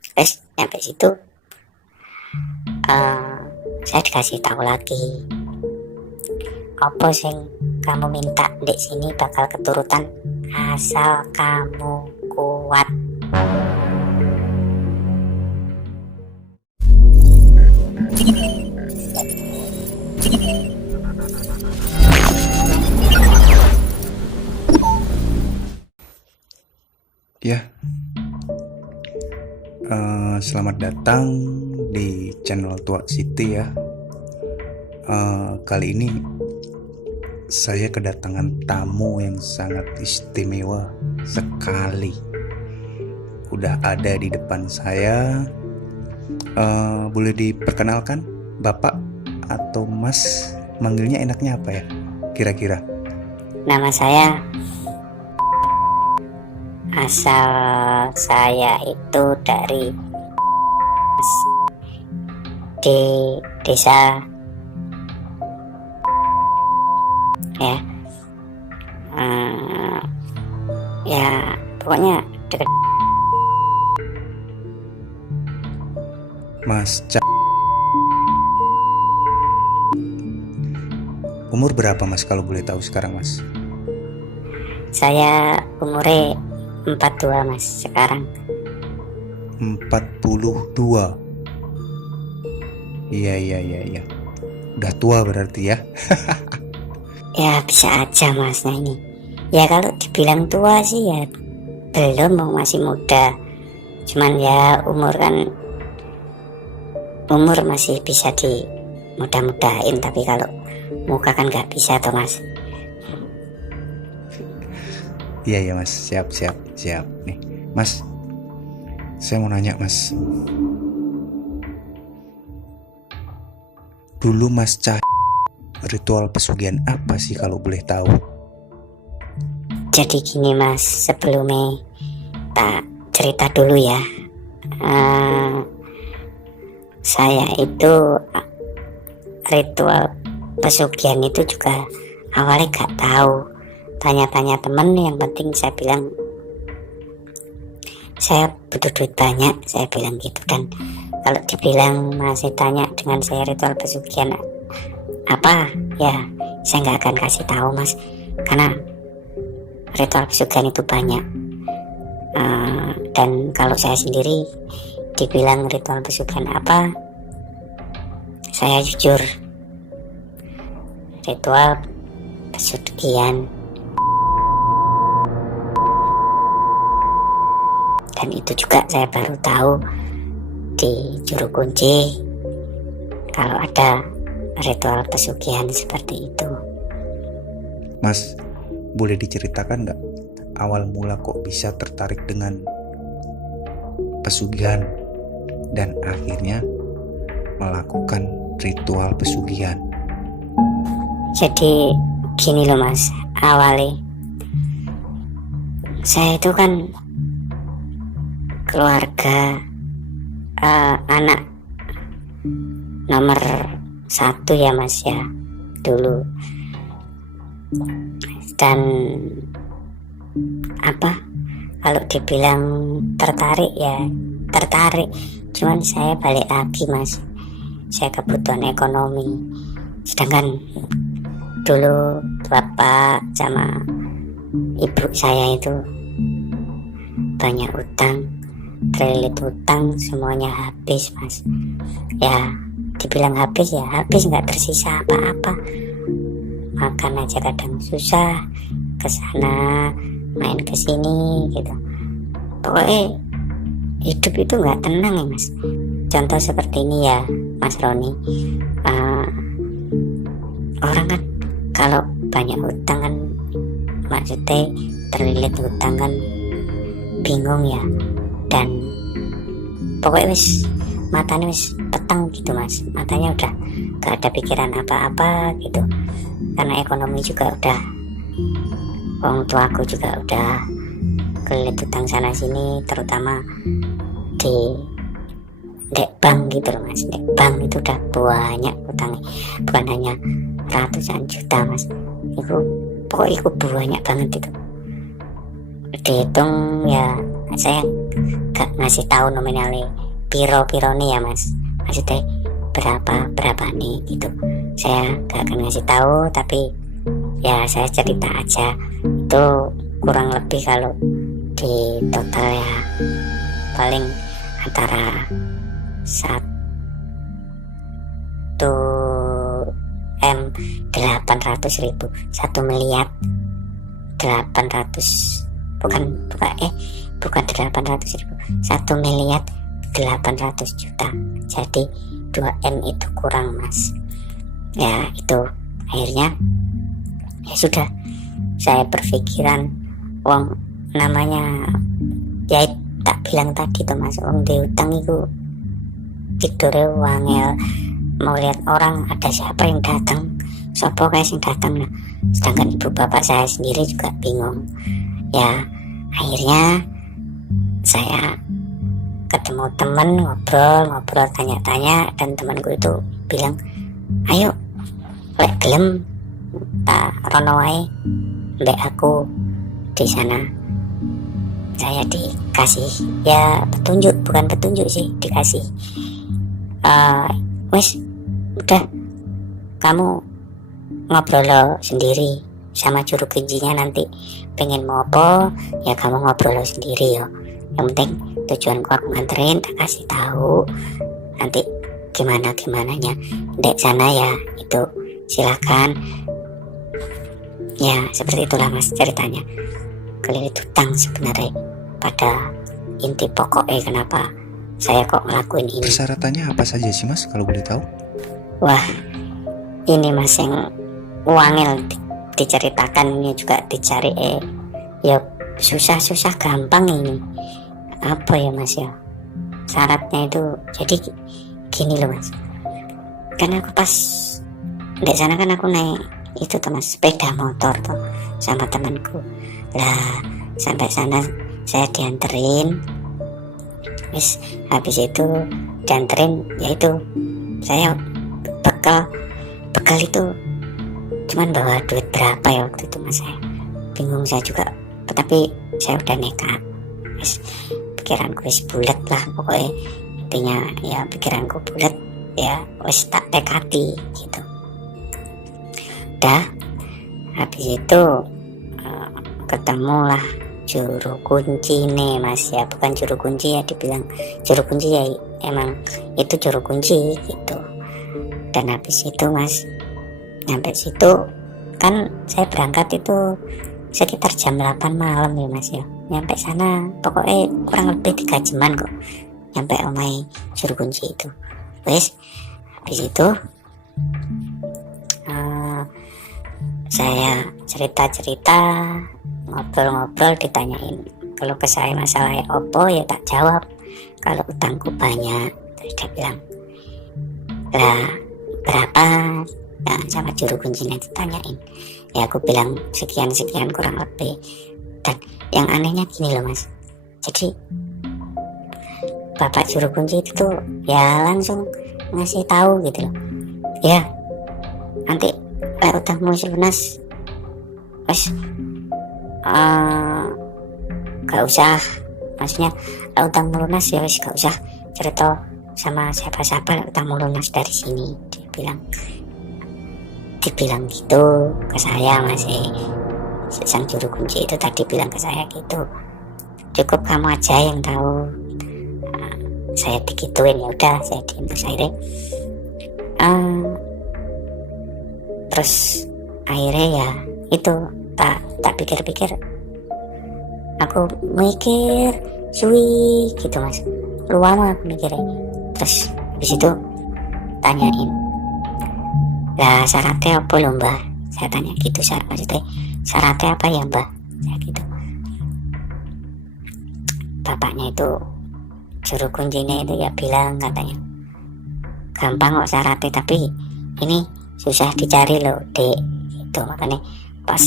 Terus sampai situ saya dikasih tahu lagi, apa sing kamu minta di sini bakal keturutan asal kamu kuat. Ya, selamat datang di channel Tua City ya. Kali ini saya kedatangan tamu yang sangat istimewa sekali. Udah ada di depan saya. Boleh diperkenalkan, Bapak atau Mas? Manggilnya enaknya apa ya? Kira-kira? Nama saya, asal saya itu dari di desa ya, ya pokoknya deket. Mas Umur berapa Mas kalau boleh tahu sekarang Mas? Saya umurnya 42 Mas sekarang. 42. Iya. Udah tua berarti ya. Ya bisa aja Mas. Nah ini ya, kalau dibilang tua sih ya belum, masih muda. Cuman ya umur masih bisa di mudah-mudahin, tapi kalau muka kan nggak bisa toh Mas. Iya Mas, siap. Nih Mas, saya mau nanya Mas. Dulu Mas ritual pesugihan apa sih kalau boleh tahu? Jadi gini Mas, sebelumnya tak cerita dulu ya. Saya itu ritual pesugihan itu juga awalnya gak tahu. Tanya-tanya temen, yang penting saya bilang saya butuh duit banyak, saya bilang gitu. Dan kalau dibilang masih tanya dengan saya ritual pesugihan apa, ya saya nggak akan kasih tahu Mas, karena ritual pesugihan itu banyak. Dan kalau saya sendiri dibilang ritual pesugihan apa, saya jujur, ritual pesugihan, dan itu juga saya baru tahu di Juru Kunci kalau ada ritual pesugihan seperti itu. Mas, boleh diceritakan nggak awal mula kok bisa tertarik dengan pesugihan dan akhirnya melakukan ritual pesugihan? Jadi gini loh Mas, awalnya saya itu kan keluarga anak nomor 1 ya Mas ya dulu. Dan apa, kalau dibilang tertarik ya tertarik, cuman saya balik lagi Mas, saya kebutuhan ekonomi. Sedangkan dulu bapak sama ibu saya itu banyak utang, terlilit utang, semuanya habis Mas. Ya dibilang habis ya habis, nggak tersisa apa-apa. Makan aja kadang susah, kesana main kesini gitu. Pokoknya hidup itu nggak tenang ya Mas. Contoh seperti ini ya Mas Roni, orang kan kalau banyak utang kan, maksudnya terlilit utang kan bingung ya, dan pokoknya wis matanya wis petang gitu Mas, matanya udah gak ada pikiran apa-apa gitu, karena ekonomi juga udah, orang tuaku juga udah kelilit utang sana sini, terutama di bank gitu loh Mas. Bank itu udah banyak utangnya, bukan hanya ratusan juta Mas, itu pokoknya itu banyak banget itu. Dihitung ya saya gak ngasih tahu nominalnya piro nih ya mas, maksudnya berapa nih gitu. Saya gak akan ngasih tahu, tapi ya saya cerita aja itu kurang lebih kalau di total ya paling antara 1.800.000, 1.800.000, bukan 800.000, 1.800.000.000. Jadi 2M itu kurang mas. Ya itu akhirnya ya sudah, saya berpikiran wong namanya ya tak bilang tadi tuh mas, wong diutang itu tidurnya wangel, mau lihat orang ada siapa yang datang, sopo guys yang datang. Nah, sedangkan ibu bapak saya sendiri juga bingung. Ya akhirnya saya ketemu teman, ngobrol tanya-tanya, dan temanku itu bilang, ayo lek gelem rono wae mbek aku di sana. Saya dikasih ya petunjuk, bukan petunjuk sih, dikasih wes udah kamu ngobrol lo sendiri sama juru kunjinya, nanti pengen mau apa ya kamu ngobrol lo sendiri yo, yang penting tujuanku aku nganterin, tak kasih tahu nanti gimananya dek sana ya, itu silakan. Ya seperti itulah mas ceritanya, kelilit hutang sebenarnya pada inti pokoknya kenapa saya kok ngelakuin ini. Persyaratannya apa saja sih mas kalau boleh tahu? Wah ini mas yang wangel diceritakan, ini juga dicari ya susah gampang ini. Apa ya mas ya syaratnya itu, jadi gini loh mas, kan aku pas di sana kan aku naik itu tuh mas, sepeda motor tuh sama temanku lah, sampai sana saya dianterin. Habis itu dianterin, yaitu saya bekal itu cuman bawa duit berapa ya waktu itu mas, saya bingung saya juga, tapi saya udah nekat. Pikiranku wis bulat lah pokoknya, intinya ya pikiranku bulat ya, wis tak tekati gitu. Udah habis itu ketemulah juru kunci nih mas ya, bukan juru kunci ya, dibilang juru kunci ya emang itu juru kunci gitu. Dan habis itu mas nyampe situ kan, saya berangkat itu sekitar jam 8 malam ya mas ya, nyampe sana pokoknya kurang lebih 3 jaman kok nyampe omai juru kunci itu. Wes habis itu saya cerita ngobrol, ditanyain kalau ke saya masalahnya opo ya tak jawab, kalau utangku banyak. Terus dia bilang lah berapa, nah, sama juru kuncinya ditanyain ya aku bilang sekian kurang lebih. Dan yang anehnya gini loh mas, jadi bapak juru kunci itu tuh ya langsung ngasih tahu gitu loh, ya nanti utangmu lunas wes gak usah, maksudnya utang lunas ya wis gak usah cerita sama siapa-siapa utang lunas dari sini, dibilang gitu ke saya masih. Sang juru kunci itu tadi bilang ke saya gitu, cukup kamu aja yang tahu. Saya digituin, ya udah saya diem. Terus akhirnya ya itu tak pikir-pikir, aku mikir suwi gitu mas, lama aku mikirnya. Terus habis itu tanyain lah syaratnya apa loh mbak, saya tanya gitu, maksudnya syaratnya apa ya mbak, saya gitu. Bapaknya itu juru kuncinya itu ya bilang katanya gampang kok syaratnya, tapi ini susah dicari loh dek gitu. Makanya pas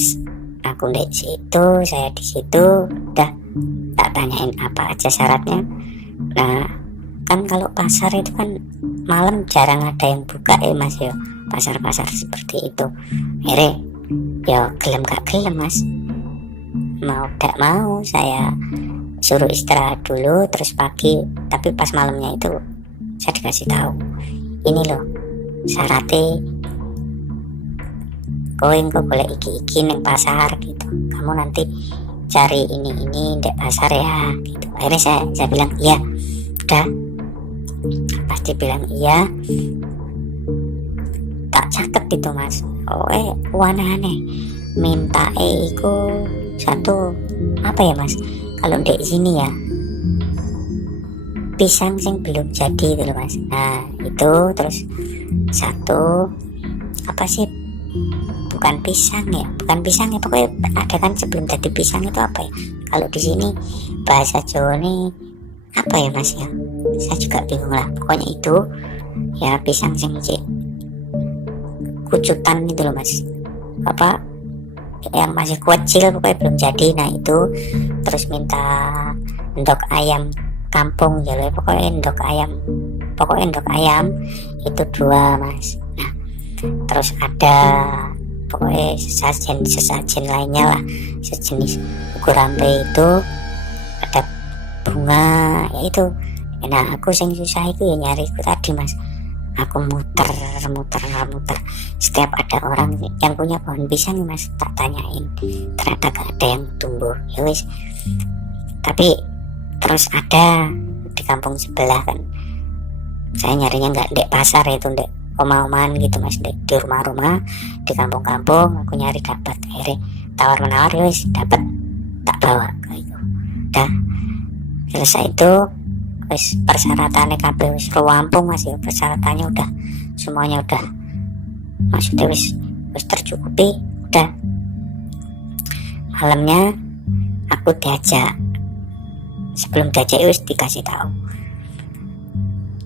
aku di situ, saya di situ udah tak tanyain apa aja syaratnya. Nah kan kalau pasar itu kan malam jarang ada yang buka ya mas ya, pasar-pasar seperti itu. Akhirnya ya gelem gak gelem mas, mau gak mau saya suruh istirahat dulu, terus pagi, tapi pas malamnya itu saya dikasih tahu, ini loh syaratnya kowe engko golek iki neng pasar gitu, kamu nanti cari ini di pasar ya gitu. Akhirnya saya bilang iya, udah. Pasti bilang iya, tak caket gitu mas. Aneh minta iku satu apa ya mas, kalau di sini ya pisang sing belum jadi gitu loh mas. Nah itu terus satu apa sih, bukan pisang ya pokoknya ada kan sebelum jadi pisang itu apa ya, kalau di sini bahasa Jawa nih apa ya mas ya, saya juga bingung lah. Pokoknya itu ya pisang sing kucutan itu loh mas, apa yang masih kecil pokoknya belum jadi. Nah itu terus minta endok ayam kampung ya, pokoknya endok ayam itu 2 mas. Nah terus ada pokoknya sesajen lainnya lah sejenis gurampe itu, ada bunga ya itu. Nah aku yang susah itu ya nyari itu tadi mas, aku muter setiap ada orang yang punya pohon pisang mas tak tanyain, ternyata gak ada yang tumbuh ya wis. Tapi terus ada di kampung sebelah kan, saya nyarinya nggak di pasar itu, di oma-oman gitu mas, di rumah-rumah di kampung-kampung aku nyari dapat. Akhirnya tawar menawar ya wis dapat, tak bawa ke itu. Udah selesai itu wis persyaratannya kabeh wis rampung mas ya, persyaratannya udah semuanya udah maksudnya wis tercukupi. Udah malamnya aku diajak, sebelum diajak wis dikasih tahu,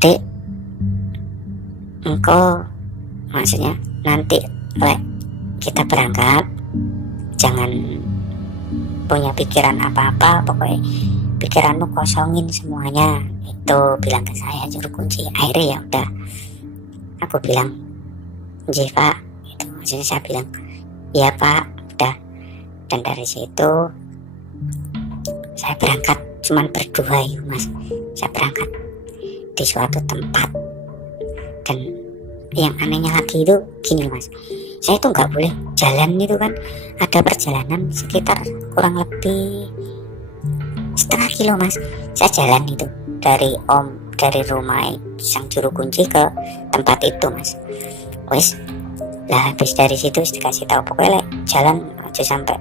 Dek engkau maksudnya nanti kita berangkat jangan punya pikiran apa-apa, pokoknya pikiranmu kosongin semuanya, itu bilang ke saya juru kunci. Akhirnya ya udah aku bilang nggih pak, itu maksudnya saya bilang iya pak, udah. Dan dari situ saya berangkat cuman berdua ya mas, saya berangkat di suatu tempat. Dan yang anehnya lagi itu gini mas, saya tuh nggak boleh jalan itu kan, ada perjalanan sekitar kurang lebih setengah kilo mas, saya jalan itu dari rumah sang juru kunci ke tempat itu mas. Wes lah habis dari situ dikasih tahu pokoknya jalan aja sampai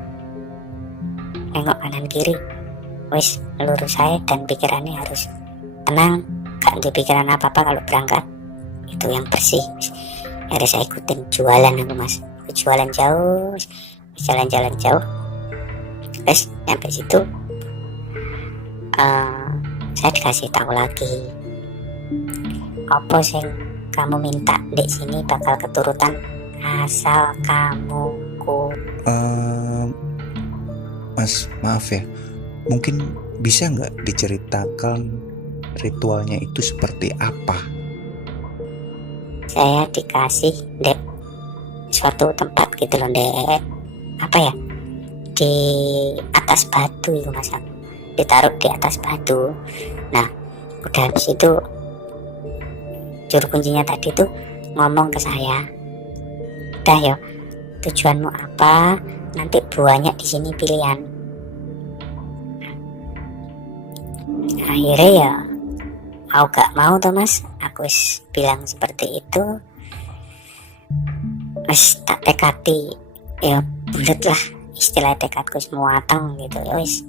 nengok kanan kiri, wes lurus saya dan pikirannya harus tenang, gak ada pikiran apa-apa kalau berangkat, itu yang bersih. Akhirnya saya ikutin jualan aku mas, aku jualan jauh, jalan-jalan jauh, wes sampai situ saya dikasih tahu lagi, apa sih kamu minta di sini bakal keturutan asal kamu Mas maaf ya, mungkin bisa nggak diceritakan ritualnya itu seperti apa? Saya dikasih dek suatu tempat gitu loh, dek apa ya, di atas batu itu mas, ditaruh di atas batu. Nah udah habis itu juru kuncinya tadi tuh ngomong ke saya, udah ya tujuanmu apa, nanti banyak di sini pilihan. Akhirnya ya mau gak mau tuh mas, aku bilang seperti itu, mas tak tekati ya bulat lah, istilah tekadku semua matang gitu ya wis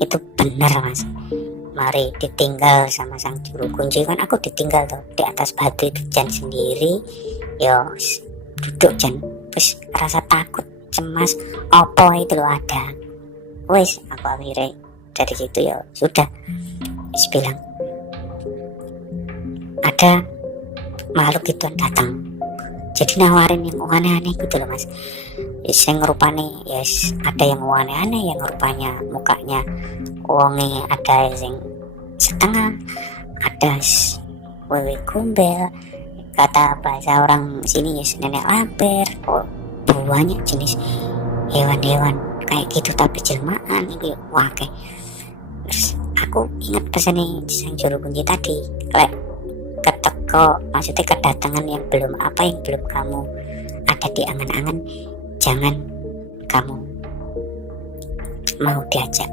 itu benar mas. Mari ditinggal sama sang juru kunci kan, aku ditinggal tuh di atas batu itu jan sendiri ya, duduk jan terus rasa takut cemas opo itu loh ada. Wes aku akhirnya dari situ ya sudah wis bilang ada makhluk itu datang, jadi nawarin yang aneh-aneh gitu loh mas. Yang ngerupane yes, ada yang aneh-aneh, yang rupanya mukanya wonge ada yang setengah, ada wewe gombel, kata bahasa orang sini yes, nenek lampir. Oh, banyak jenis hewan-hewan kayak gitu tapi jelmaan itu wakai. Terus aku ingat pesannya sang juru kunci tadi, lek keteko, maksudnya kedatangan yang belum kamu ada di angan-angan, jangan kamu mau diajak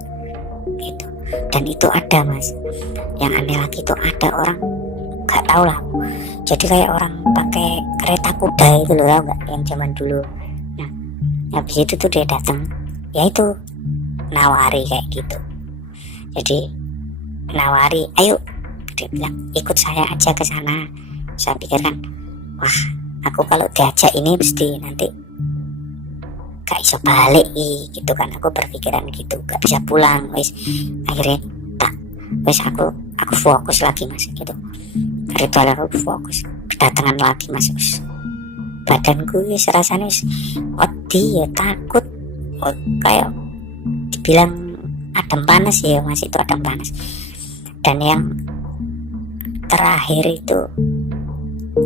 gitu. Dan itu ada mas, yang aneh lagi itu ada orang, nggak tahu lah, jadi kayak orang pakai kereta kuda itu loh, tau nggak, yang zaman dulu. Nah habis itu tuh dia datang, ya itu nawari kayak gitu. Jadi nawari, ayo, dia bilang ikut saya aja ke sana. Saya pikirkan, wah aku kalau diajak ini mesti nanti gak bisa balik gitu kan, aku berpikiran gitu, gak bisa pulang. Wis akhirnya tak, wis aku fokus lagi mas gitu, ritual aku fokus, kedatangan lagi mas. Wis badanku wis rasanya wis wedi ya, takut, kayak dibilang adem panas ya mas, itu adem panas. Dan yang terakhir itu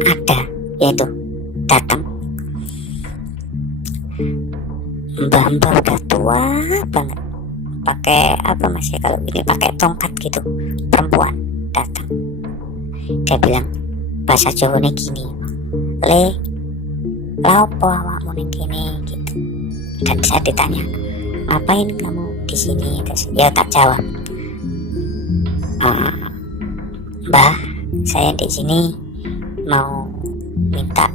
ada, yaitu datang mbak-mbak udah tua banget, pakai apa mas ya, kalau ini pakai tongkat gitu, perempuan datang. Dia bilang bahasa Jawa nih gini, le lapo awakmu ning kene gitu. Dan saya ditanya, ngapain kamu di sini? Terus ya tak jawab, mbah saya di sini mau minta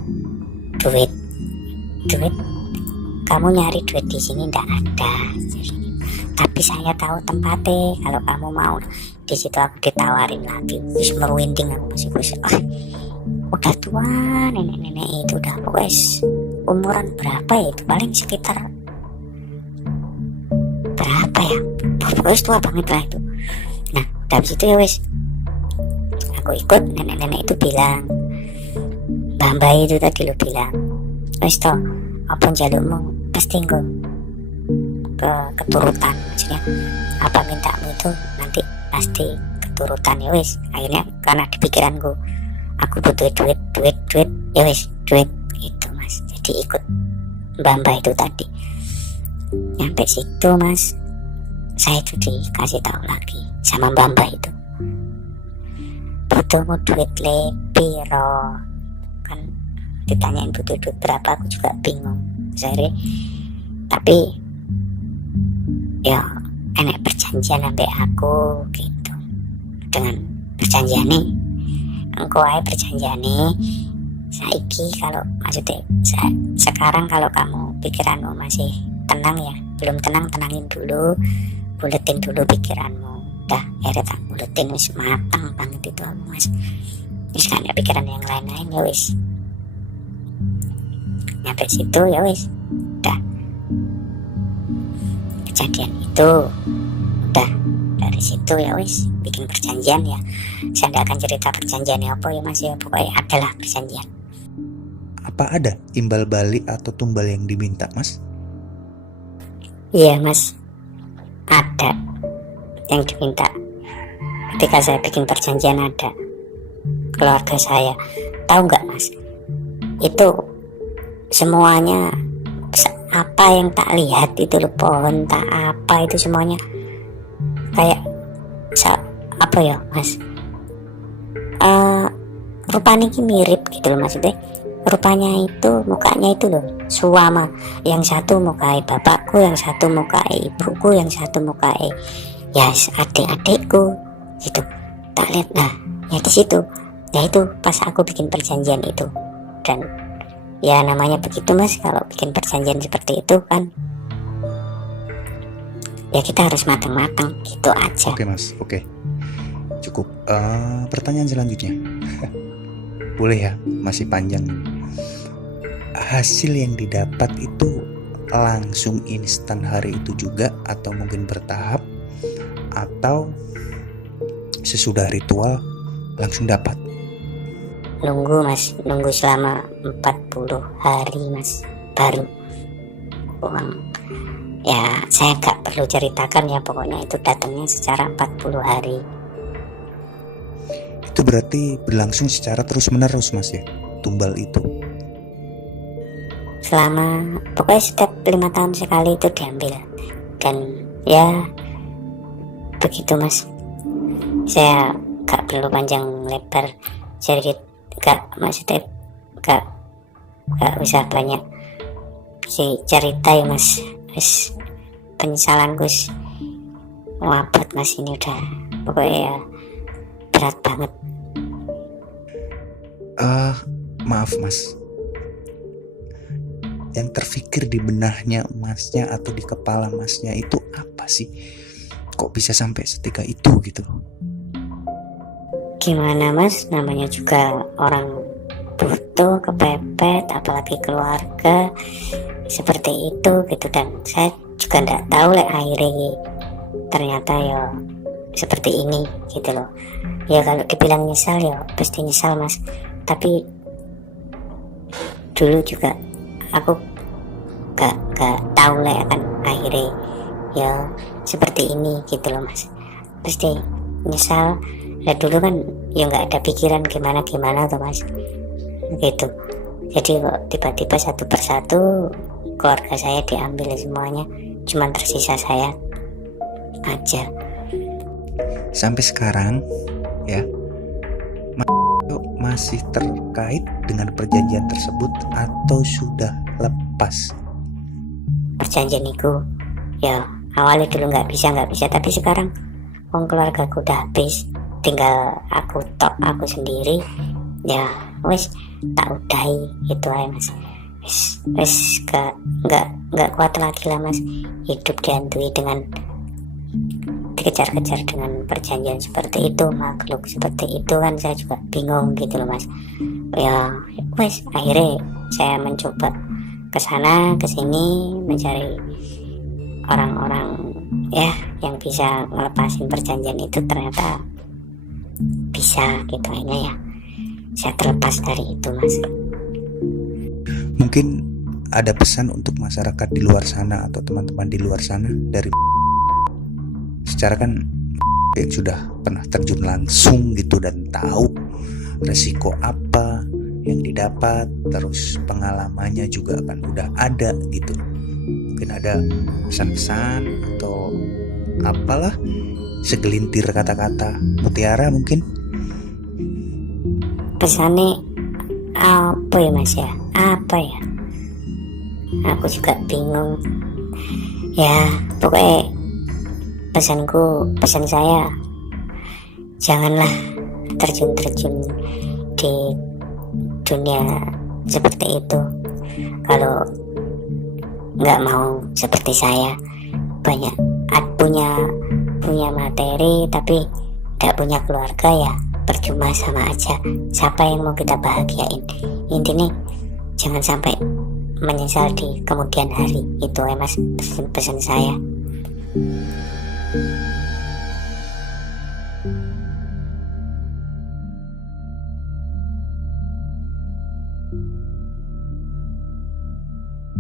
duit. Kamu nyari duit di sini ndak ada, tapi saya tahu tempatnya, kalau kamu mau di situ. Aku ditawarin lagi, terus merwinding aku masih kusuk. Udah tua nenek-nenek itu, udah wes umuran berapa ya itu, paling sekitar berapa ya, pokoknya tua banget lah itu. Nah dari situ ya wes aku ikut. Nenek-nenek itu bilang, mbak itu tadi lo bilang, wes toh apa jalukmu pasti gue ke keturutan, maksudnya apa mintamu itu nanti pasti keturutan. Ya wis akhirnya karena di pikiranku aku butuh duit ya wis duit itu mas, jadi ikut mbak itu tadi. Nyampe situ mas, saya itu dikasih tahu lagi sama mbak itu, butuhmu duit le piro, kan ditanyain butuh duit berapa, aku juga bingung sehari. Tapi ya enek perjanjian sampai aku gitu, dengan perjanjian nih engkau aja perjanjian nih saiki, kalau maksudnya sekarang kalau kamu pikiranmu masih tenang ya, belum tenang, tenangin dulu, buletin dulu pikiranmu. Dah akhirnya tak buletin, wis matang banget itu aku mas, wis gak ada pikiran yang lain-lain. Ya wis nyampe situ ya wis udah kejadian itu, udah dari situ ya wis bikin perjanjian. Ya saya tidak akan cerita perjanjiannya apa ya mas ya, pokoknya adalah perjanjian. Apa ada imbal balik atau tumbal yang diminta mas? Iya mas, ada yang diminta ketika saya bikin perjanjian. Ada keluarga saya tahu nggak mas, itu semuanya apa yang tak lihat itu loh, pohon tak apa itu semuanya kayak apa ya mas, rupanya ini mirip gitu loh maksudnya. Rupanya itu mukanya itu loh suama, yang satu mukai bapakku, yang satu mukai ibuku, yang satu mukai ya adik-adikku gitu. Tak lihat, nah ya di situ, ya itu pas aku bikin perjanjian itu. Dan ya namanya begitu mas, kalau bikin perjanjian seperti itu kan ya kita harus matang-matang gitu aja. Oke mas, oke, cukup. Pertanyaan selanjutnya boleh ya, masih panjang. Hasil yang didapat itu langsung instan hari itu juga, atau mungkin bertahap, atau sesudah ritual langsung dapat? Nunggu mas, nunggu selama 40 hari mas, baru uang. Ya saya gak perlu ceritakan ya, pokoknya itu datangnya secara 40 hari. Itu berarti berlangsung secara terus menerus mas ya, tumbal itu? Selama pokoknya setiap 5 tahun sekali itu diambil. Dan ya begitu mas. Saya gak perlu panjang lebar cerita, gak maksudnya gak usah banyak si cerita ya mas. Wis penyesalan Gus wabot mas, ini udah pokoknya ya berat banget. Maaf mas, yang terfikir di benahnya masnya atau di kepala masnya itu apa sih? Kok bisa sampai setika itu gitu? Gimana mas, namanya juga orang butuh, kepepet, apalagi keluarga seperti itu gitu. Dan saya juga nggak tahu akhirnya ternyata ya seperti ini gitu loh. Ya kalau dibilang nyesal ya pasti nyesal mas, tapi dulu juga aku gak tahu kan akhirnya ya seperti ini gitu loh mas, pasti nyesal. Ya dulu kan ya nggak ada pikiran gimana tuh mas gitu. Jadi kok tiba-tiba satu persatu keluarga saya diambil semuanya, cuman tersisa saya aja. Sampai sekarang ya masih terkait dengan perjanjian tersebut atau sudah lepas? Perjanjian itu ya awalnya dulu nggak bisa, tapi sekarang keluargaku udah habis, tinggal aku sendiri ya. Wes tak udahi itu aja mas. Wes nggak kuat lagi lah mas, hidup dihantui dengan dikejar-kejar dengan perjanjian seperti itu, makhluk seperti itu kan. Saya juga bingung gitu loh mas. Ya wes akhirnya saya mencoba kesana kesini mencari orang-orang ya yang bisa ngelepasin perjanjian itu. Ternyata bisa gitu, akhirnya ya saya terlepas dari itu mas. Mungkin ada pesan untuk masyarakat di luar sana atau teman-teman di luar sana dari secara kan yang sudah pernah terjun langsung gitu dan tahu resiko apa yang didapat, terus pengalamannya juga kan udah ada gitu. Mungkin ada pesan-pesan atau apalah, segelintir kata-kata mutiara mungkin. Pesannya apa ya mas ya, apa ya, aku juga bingung ya. Pokoknya pesan saya janganlah terjun di dunia seperti itu. Kalau nggak mau seperti saya, banyak punya materi tapi nggak punya keluarga, ya percuma, sama aja. Siapa yang mau kita bahagiain? Intinya jangan sampai menyesal di kemudian hari. Itu ya mas, pesan saya.